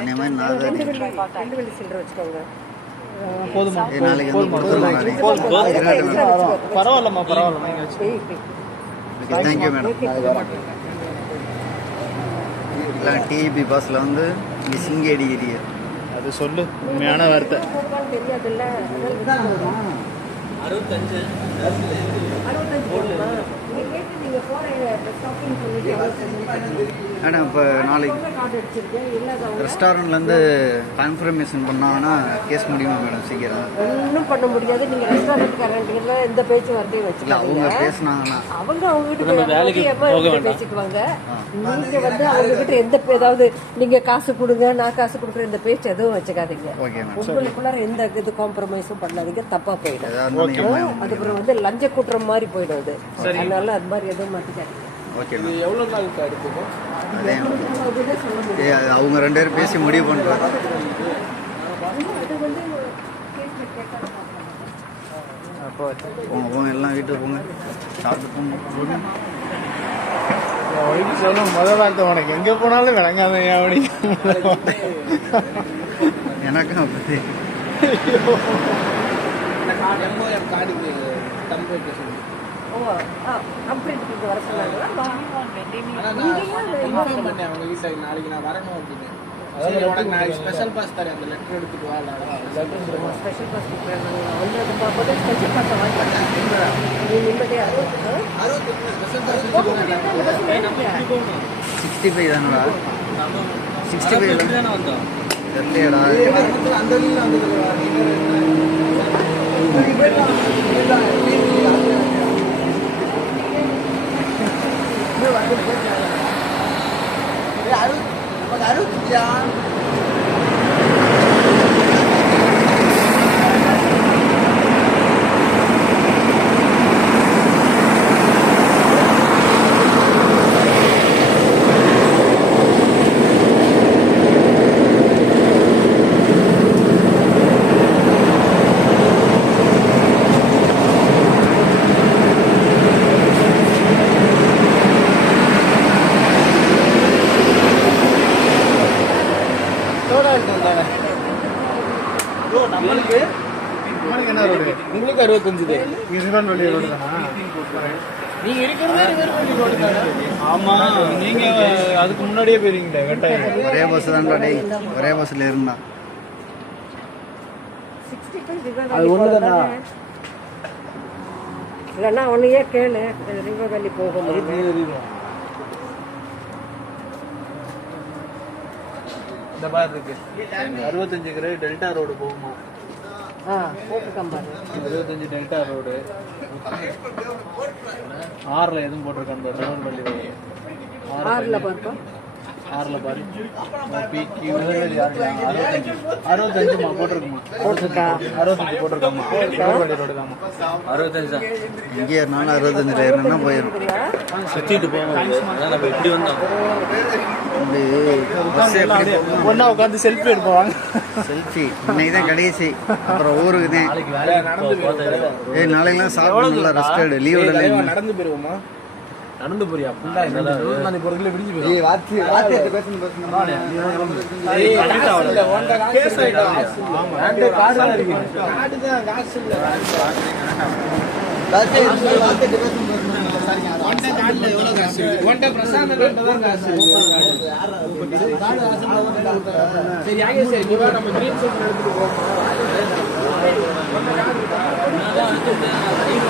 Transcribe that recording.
உன்னை மாதிரி நான் தான் ரெண்டு வெள்ளி சில்லற வச்சுக்கோங்க. போதுமா? நாளைக்கு வந்து கொடுத்துருவாங்க. பரவாயில்லம்மா, பரவாயில்ல, நீங்க வச்சு. Thank you madam. இல்லை டிஇபி பாஸில் வந்து இங்கே சிங்கி அடிக்கிறீங்க, அது சொல்லு உண்மையான வார்த்தை. தெரியாதுல்ல. 65 மேடம். இப்போ நாளைக்கு ரெஸ்டாரண்ட்லேருந்து கன்ஃபர்மேஷன் பண்ணாங்கன்னா கேஸ் முடியுமா மேடம்? சீக்கிரம் ஒன்றும் பண்ண முடியாது. நீங்கள் ரெஸ்டாரண்ட்காரங்க எந்த பேச்சுவார்த்தையும் இல்லை, அவங்க வச்சுக்கலாம். பேசுனாங்கன்னா அவங்க வீட்டுக்கு பேசிக்குவாங்க. நீங்க வந்து அவங்க கிட்ட எந்த ஏதாவது நீங்க காசு கொடுங்க, நான் காசு கொடுக்குற இந்த பேச்சு எதுவும் வச்சுக்காதீங்க. Okay madam. உங்களுக்குள்ளார எந்த இது காம்ப்ரமைஸும் பண்ணாதீங்க, தப்பா போயிடும். ஏதாவது அதுக்கப்புறம் வந்து லஞ்ச கூட்டுற மாதிரி போயிடும் அது. அதனால அது மாதிரி எதுவும் மாத்திக்காதீங்க. Okay madam. எவ்வளோ நாளுக்கு இருக்கும்? அதே அவங்க 2 பேரும் பேசி முடிவு பண்ணுறாங்க. போங்க எல்லாம் வீட்டுக்கு போங்க, சாப்பிட்டு போங்க. சொல்லும் முதல் வார்த்தை உனக்கு எங்கே போனாலும் விளங்காத அப்படி எனக்கும் அப்படி. நாளைக்கு நான் வரணும் அப்படின்னு ஸ்பெஷல் பாஸ் தரேன், அந்த லெட்டர் எடுத்துட்டு வா. ஸ்பெஷல் பாஸ் ஸ்பெஷல் பாஸ் நிம்மதியா 65 தானடா? 65 தெரியலையடா. நம்மளுக்கு என்ன ரோடு? உங்களுக்கு 65 ரிவன் வழி ரோடு தானா? நீங்க இருக்கிறது ரோடு தானே? ஆமா, நீங்க அதுக்கு முன்னாடியே போயிருக்கீங்களே. கட்டாயம் ஒரே பஸ் தான்டா டேய், ஒரே பஸ்ல இருந்தா. அது ஒண்ணுதானா? இல்லைன்னா ஒன்னையே கேளு, ரிவர் வேலி போக முடியும். இந்த மாதிரி இருக்கு 65 கிரே டெல்டா ரோடு போகுமா? போட்டுருக்கான் பாரு. 25 டெல்டா ரோடு 6ல எதுவும் போட்டிருக்கான் பாரு. ரோடு வழி 6ல பார்ப்போம். 6ல பாரு. பிக்யூ 65மா போட்டிருக்குமா? போட்டிருக்கா 65 போட்டிருக்காமா? ரோடு வழி ரோடு தாமா? 65 தான். இங்கே இருந்தாலும் 65 ஏறினா போயிடும். சுத்திட்டு போவோம். அதான் நம்ம இப்படி வந்தோம். ஒன்னா உட்காந்து செல்ஃபி எடுப்போம். செல்ஃபி இன்னைக்கு தான் கடைசி, அப்புறம் ஊருக்கு தான். நாளைக்கு வேலை நாளைக்கெல்லாம் சாப்பிடல, ரெஸ்ட் எடு, லீவ் விடல. நடந்து போயிருவோமா? நடந்து போறியா? பொருட்களை பிடிச்சு போயிருவோம். சரி